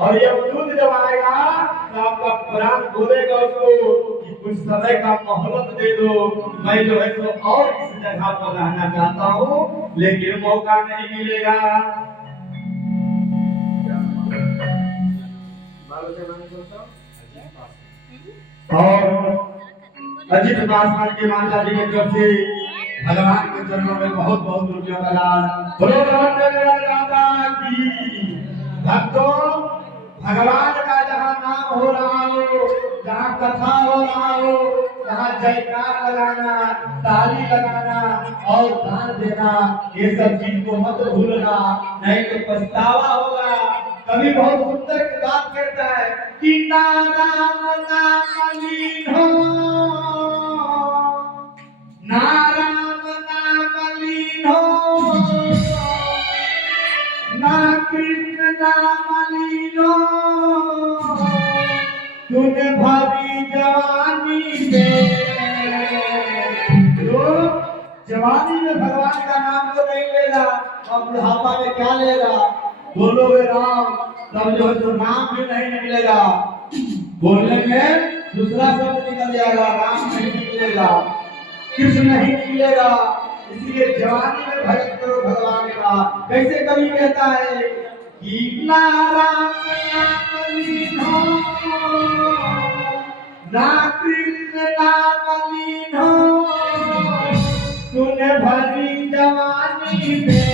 और ये दूध जब आएगा तो आपका प्राण बोलेगा उसको कि कुछ समय का मोहलत दे दो, मैं जो है तो और इस जगह पर रहना चाहता हूँ, लेकिन मौका नहीं मिलेगा। और अजित पासवान के माता जी की तरफ से भगवान के चरणों में बहुत बहुत रुपया का दान। बोलो राधा की। भक्तों, भगवान का जहाँ नाम हो रहा हो, जहाँ कथा हो रहा हो, जहाँ जयकार लगाना, ताली लगाना और दान देना, ये सब चीज को मत भूलना, नहीं तो पछतावा होगा। कभी बहुत सुंदर बात करता है कि नाराम नाम लीनो, नाराम नाम लीनो, ना कृष्ण नाम लीनो, तूने भरी जवानी में। तो जवानी में भगवान का नाम तो नहीं लेगा, और बुढ़ापा में क्या लेगा? बोलोगे राम, तब जो है तो नाम भी नहीं निकलेगा। बोलने में दूसरा शब्द निकल जाएगा, राम नहीं निकलेगा, कृष्ण नहीं निकलेगा। इसलिए जवानी में भजन करो भगवान का। कैसे कवि कहता है कि ना राम नाम लीनो, ना कृष्ण नाम लीनो, तूने भरी जवानी में।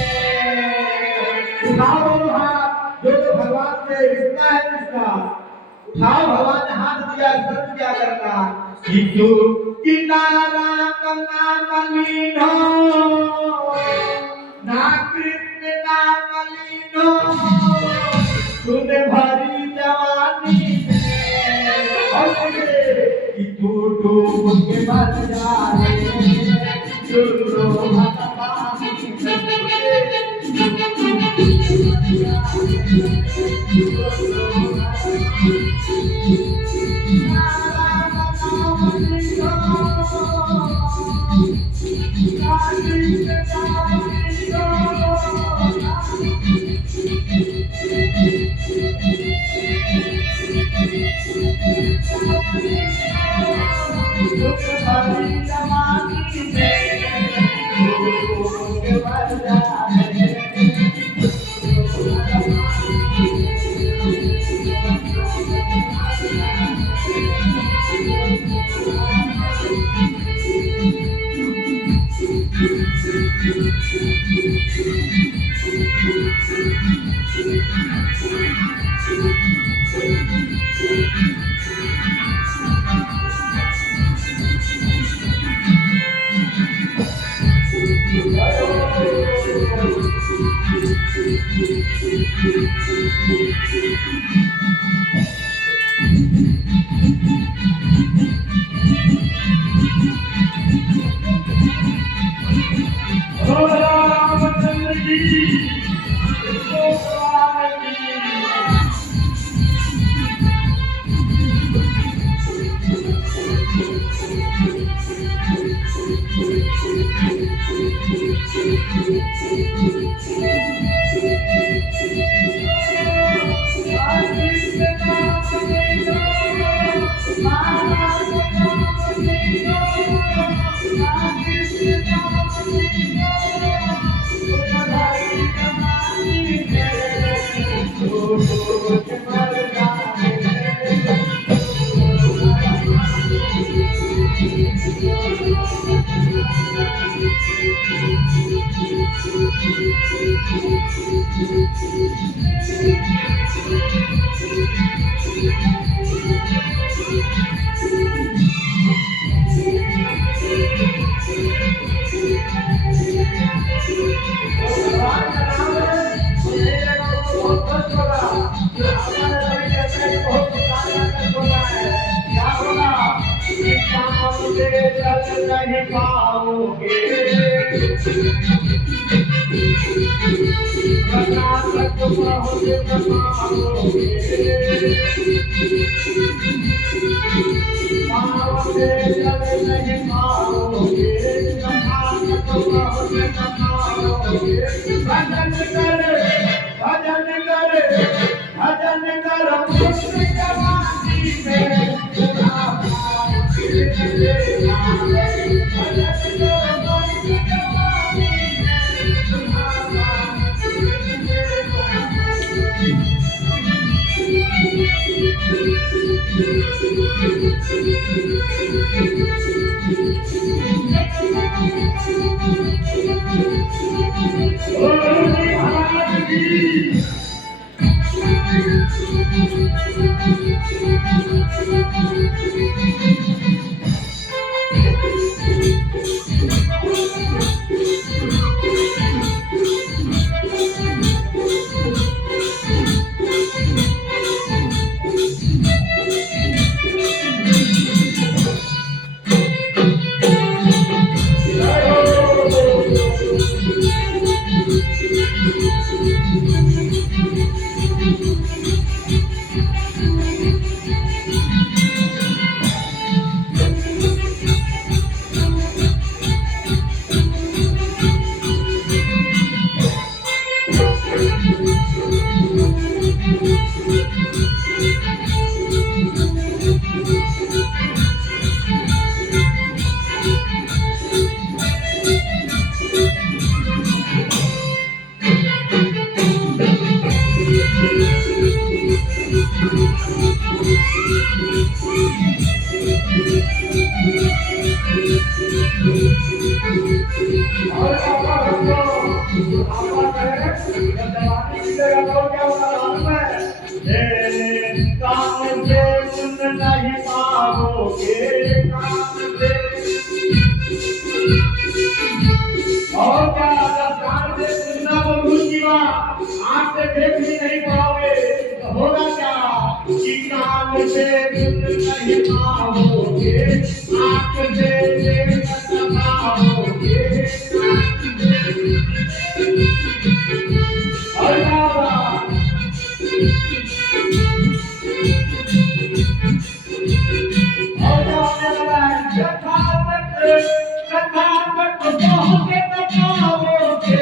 उठाओ हाथ, जो तो भगवान से रिश्ता है जिसका, उठाओ, भगवान ने हाथ दिया, सर्व क्या करना कि तू कि नाराम नाम लीनो, ना कृष्ण नाम लीनो, तूने भरी जवानी में। और कि तू डूब के मर जाए, नहीं पाओगे भजन करे भजन करे आंख से देख भी नहीं पाओगे तो होगा क्या कि कान से सुन नहीं पाओगे, आंख से देख न पाओगे। और क्या होगा? और क्या होने वाला है? कथा तक पहुंचे न पाओगे,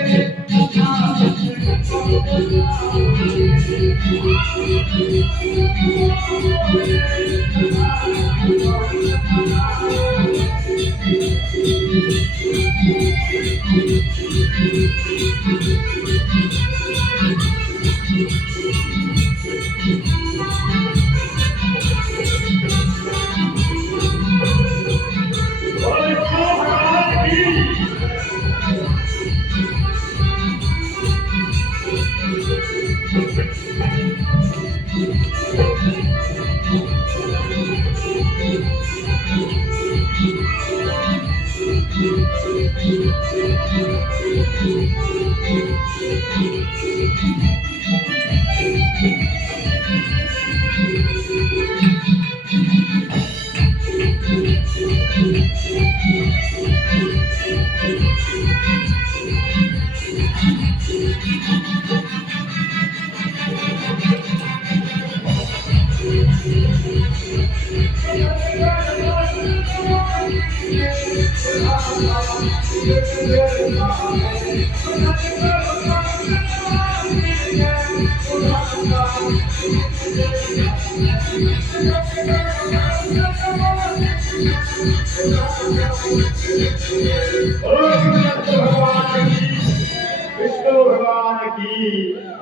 विष्णु भगवान की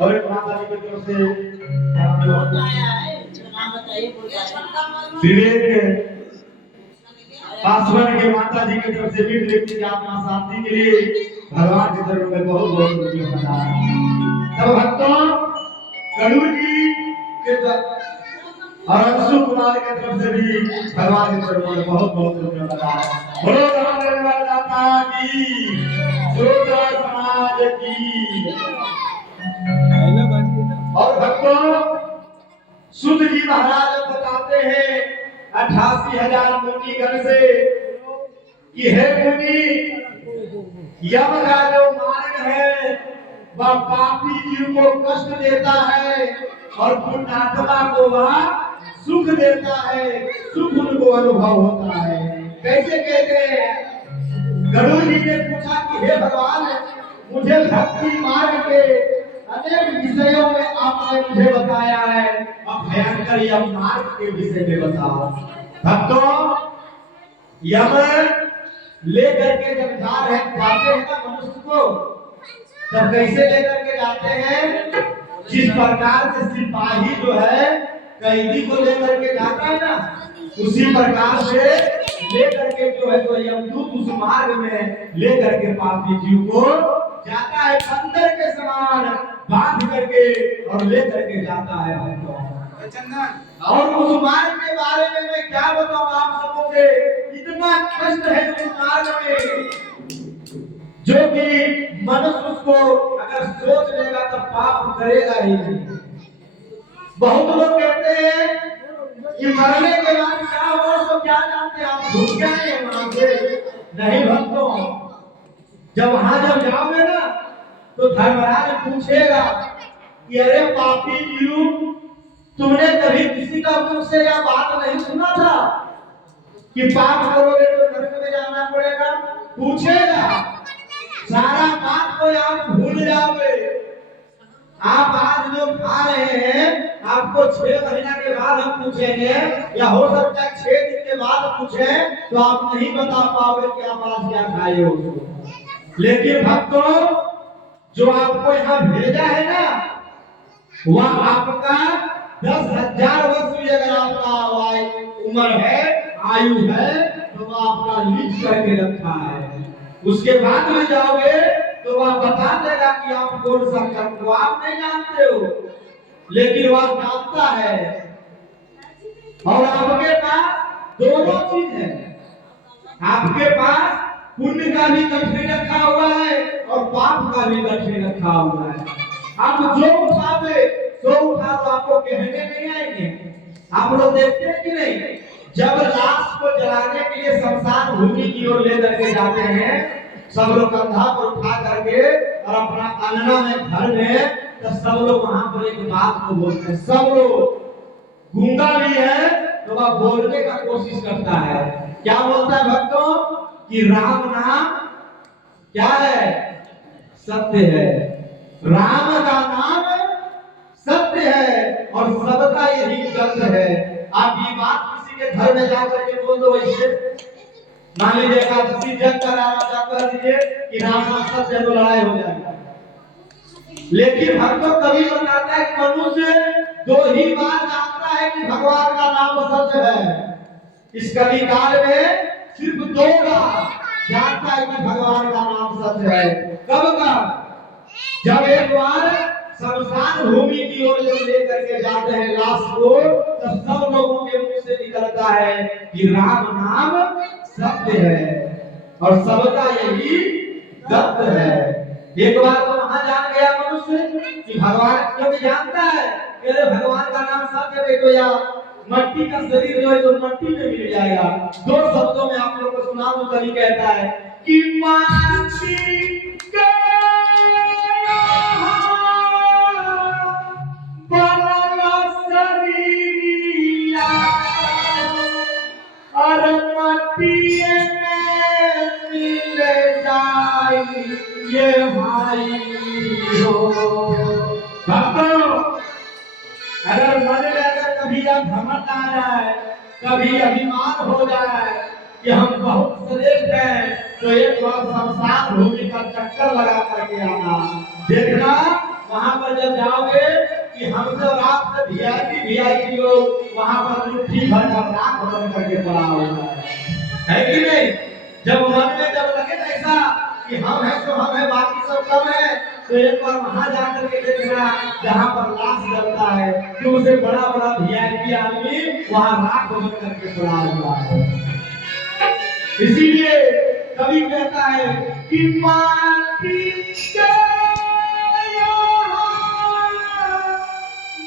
और माता जी की तरफ से विवेक पासवान के माता जी की तरफ से भी व्यक्ति की आत्मा शांति के लिए भगवान के चरणों में बहुत बहुत रुपये बना तब भक्तों गरुड़ जी के और अंशु कुमार की तरफ से भी भगवान के चरणों में बहुत बहुत रुपये बना बोलो राम माता की शूद्र समाज की। और भक्तों सुध जी महाराज बताते हैं 88,000 मुनिगण से कि हे मुनि, यम का जो मार्ग है वह पापी जीव को कष्ट देता है और पुण्यात्मा को वह सुख देता है, सुख उनको अनुभव होता है। कैसे कहते हैं? गरुड़ जी ने पूछा कि हे भगवान, मुझे भक्ति मार्ग के अनेक विषयों में आपने मुझे बताया है, अब भयंकर यम मार्ग के विषय में बताओ। भक्तों, यम लेकर के जब जाते हैं ना मनुष्य को, तब कैसे लेकर के जाते हैं? जिस प्रकार से सिपाही जो है कैदी को लेकर के जाता है ना, उसी प्रकार से लेकर के जो है तो यमदूत उस मार्ग में लेकर के पापी जीव को जाता है, बंदर के समान बांध करके और लेकर के जाता है। और उस मार्ग के बारे में मैं क्या बताऊं आप सबों के, इतना कष्ट है उस मार्ग में, जो कि मनुष्य उसको अगर सोच लेगा तो पाप करेगा ही नहीं। बहुत लोग कहते हैं कि मरने के बाद क्या होगा तो क्या जानते हैं आप, भूख जाएंगे वहां से। नहीं भक्तों, जब वहां जब जाओगे ना तो धर्मराज पूछेगा कि अरे पापी जीव, तुमने कभी किसी का मुख से यह बात नहीं सुना था कि पाप करोगे तो नरक में जाना पड़ेगा? पूछेगा। सारा बात को आप भूल जाओगे। आप आज जो खा रहे हैं, आपको 6 महीना के बाद हम पूछेंगे, या हो सकता है 6 दिन के बाद पूछें, तो आप नहीं बता पाओगे कि आप आज क्या खाए हो। लेकिन भक्तों, जो आपको यहाँ भेजा है ना, वह आपका 10,000 वर्ष भी अगर आपका उम्र है, आयु है, तो वह आपका लिख करके रखा है। उसके बाद में जाओगे तो वह बता देगा कि आप कौन सा कर्म को आप नहीं जानते हो, लेकिन वह जानता है। और आपके पास दोनों चीज है, आपके पास पुण्य का भी गठरी रखा हुआ है और पाप का भी गठरी रखा हुआ है। आप जो उठावे तो उठा, तो आपको कहने नहीं आएंगे। आप लोग देखते हैं कि नहीं, जब लाश को जलाने के लिए शमशान भूमि की ओर ले करके जाते हैं, सब लोग कंधा पर उठा करके और अपना अंगना में घर में, तो सब लोग वहां पर एक बात को बोलते हैं। सब लोग, गूंगा भी है तो वह बोलने का कोशिश करता है। क्या बोलता है भक्तों? कि राम नाम क्या है? सत्य है। राम का नाम सत्य है और सबका यही जग है। आप ये बात किसी के घर में जाकर के बोल दो, वैसे मान लीजिए एकादशी जग कर कर दीजिए कि राम नाम सत्य है, तो लड़ाई हो जाएगी। लेकिन भक्तों कभी बताता है कि मनुष्य 2 ही बार जानता है कि भगवान का नाम सत्य है। इस कली काल में सिर्फ 2 बार जानता है कि भगवान का नाम सत्य है। कब का? जब एक बार शमशान भूमि की ओर जब लेकर के जाते हैं लाश को, तब सब लोगों के मुंह से निकलता है कि राम नाम सत्य है और सबका यही सत्य है। एक बार तो वहां जान गया मनुष्य कि भगवान, क्योंकि जानता है कि भगवान का नाम सत्य है, तो या मट्टी का शरीर जो है तो मट्टी में मिल जाएगा। 2 शब्दों में आप लोगों को सुना दूं, कवि कहता है कि माटी के बनला शरीरिया और मट्टी में मिल जाए ये भाई हो। भक्तों, अगर मन में अगर कभी आप घमंड आ जाए, कभी अभिमान हो जाए कि हम बहुत श्रेष्ठ हैं, तो एक बार शमशान भूमि का चक्कर लगा करके आना। देखना वहां पर जब जाओगे कि हमसे और आपसे वीआईपी लोग वहां पर मुट्ठी भर कर राख बन करके पड़ा हुआ है कि नहीं? जब मन में जब लगे ऐसा कि हम हैं तो हम हैं, बाकी सब कम है, तो एक बार वहां जाकर के देखना जहां पर लाश जलता है, कि उसे बड़ा बड़ा वीआईपी आदमी वहां राख बन करके पड़ा हुआ है। इसीलिए कवि कहता है कि माटी के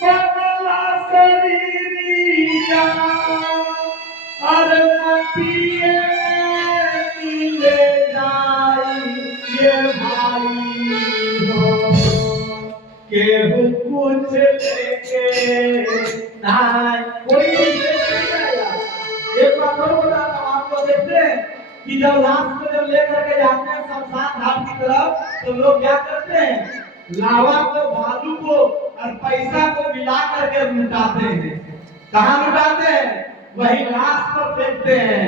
बनला शरीरिया और मट्टी में मिले जाई ये भाई हो। केहू कुछ लेके नाय, कोई एक बात और बताता हूं, आप लोग देखते हैं कि जब लाश को जब लेकर के जाते हैं शमशान घाट की तरफ, तो लोग क्या करते हैं? लावा को, बालू को और पैसा को मिला करके लुटाते हैं। कहाँ लुटाते हैं? वही लाश पर फेंकते हैं।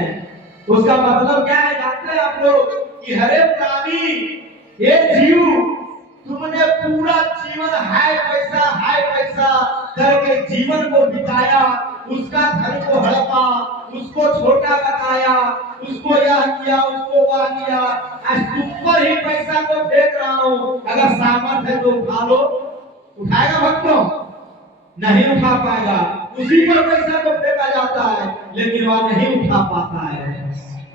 उसका मतलब क्या है जानते हैं आप लोग? कि हरे प्राणी, ये जीव तुमने पूरा जीवन हाय पैसा करके जीवन को बिताया, उसका घर को हड़पा, उसको छोटा बताया, उसको यह किया, उसको वह किया। आज तुम पर ही पैसा को फेंक रहा हूँ, अगर सामर्थ है तो उठा लो। उठाएगा भक्तों? नहीं उठा पाएगा। उसी पर पैसा को फेंका जाता है, लेकिन वह नहीं उठा पाता है।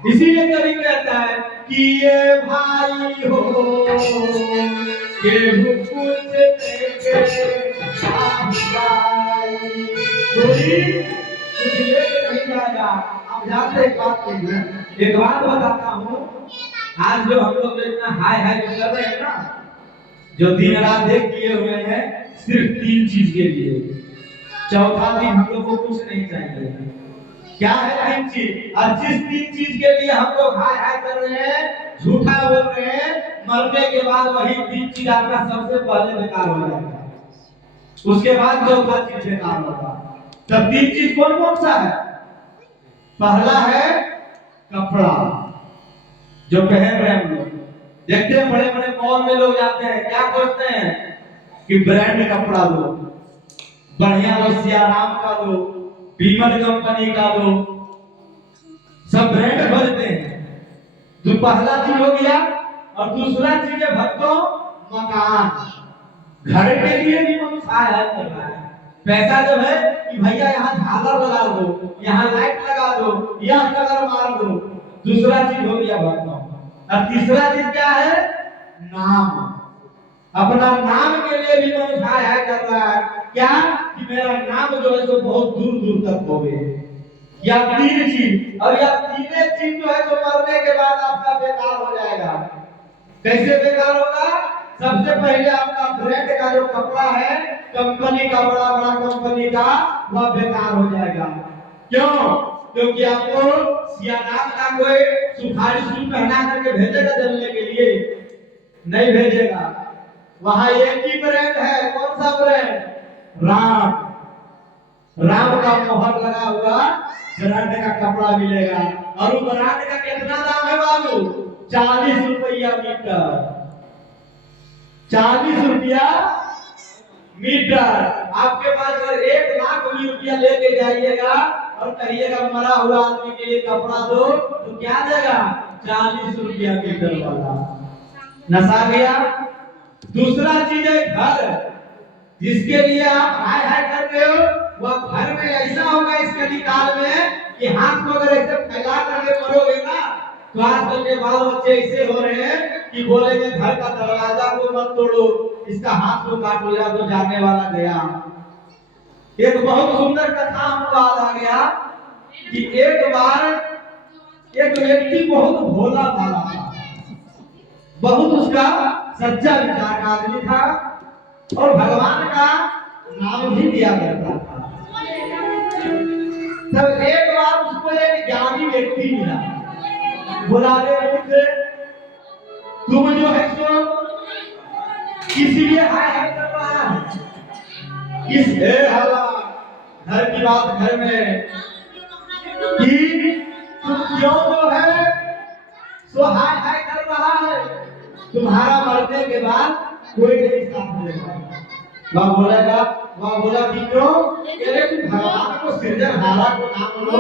इसीलिए कभी कहता है कि ये भाई हो केहू कुछ लेके कोई कुछ लेके नहीं जाएगा। आप जानते एक बात कहिए, एक बात बताता हूँ। आज जो हम लोग इतना हाय हाय कर रहे हैं ना, जो दिन रात एक किए हुए हैं सिर्फ 3 चीज के लिए। चौथा दिन हम लोग को कुछ नहीं चाहिए। क्या है 3 चीज? और जिस 3 चीज के लिए हम लोग हाय हाय कर रहे हैं, झूठा बोल रहे हैं, मरने के बाद वही 3 चीज आपका सबसे पहले बेकार हो जाएगा, उसके बाद चौथा चीज बेकार होगा। तब 3 चीज कौन कौन सा है? पहला है कपड़ा, जो पहन रहे हैं हम लोग। देखते हैं बड़े बड़े मॉल में लोग जाते हैं, क्या खोजते हैं कि ब्रांड कपड़ा लो, बढ़िया लो, सियाराम का लो, बीमल कंपनी का लो, सब ब्रांड खोजते हैं। तो पहला चीज हो गया। और दूसरा चीज है भक्तों मकान। घर के लिए भी मनुष्य हाय कर रहा है। पैसा जब है कि भैया यहाँ झालर लगा दो, यहाँ लाइट लगा दो, यहाँ कलर मार दो। दूसरा चीज हो गया भक्तों। और तीसरा चीज क्या है? नाम। अपना नाम के लिए भी मनुष्य हाय हाय कर रहा है। क्या? कि मेरा नाम जो है तो बहुत दूर दूर तक होवे। या 3 चीज, और या तीनों चीज जो है तो मरने के बाद आपका बेकार हो जाएगा। कैसे बेकार होगा? सबसे पहले आपका ब्रांड का जो कपड़ा है, कंपनी का, बड़ा बड़ा कंपनी का, वह बेकार हो जाएगा। क्यों? क्योंकि आपको सियाराम का कोई सुखाड़ी सूट पहना करके भेजेगा जलने के लिए? नहीं भेजेगा। वहां एक ही ब्रांड है। कौन सा ब्रांड? राम। राम का मोहर लगा हुआ ब्रांड का कपड़ा मिलेगा। और उस ब्रांड का कितना दाम है बाबू? 40 रुपया मीटर। 40 रुपया मीटर। आपके पास अगर 1 लाख रुपया लेके जाइएगा और कहिएगा मरा हुआ आदमी के लिए कपड़ा दो, तो क्या देगा? 40 रुपया मीटर वाला। नशा गया। दूसरा चीज है घर, जिसके लिए आप हाय हाय कर रहे हो, वह घर में ऐसा होगा इस कलिकाल में कि हाथ को अगर ऐसे फैला करके मरोगे ना, तो आजकल के बाल बच्चे ऐसे हो रहे हैं कि बोलेंगे घर का दरवाजा को मत तोड़ो, इसका हाथ को काट लिया तो जाने वाला गया। एक बहुत सुंदर कथा हमको याद आ गया कि एक बार एक व्यक्ति बहुत भोला भाला था, बहुत उसका सच्चा विचार का आदमी था और भगवान का नाम भी दिया करता था। तब एक बार उसको एक ज्ञानी व्यक्ति मिला। बोला रे मुझे, तुम जो है सो किसी हाय हाय कर रहा है, किस हवा घर की बात घर में कि तुम क्यों जो है सो हाय हाय कर रहा है? तुम्हारा मरने के बाद कोई नहीं साथ देगा। वह बोलेगा, वह बोला कि क्यों? तुम भगवान को सृजनहारा को नाम लो।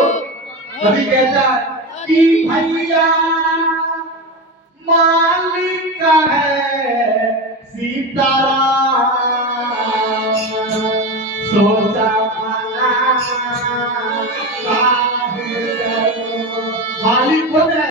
कभी कहता है कि भैया मालिक का है सीताराम,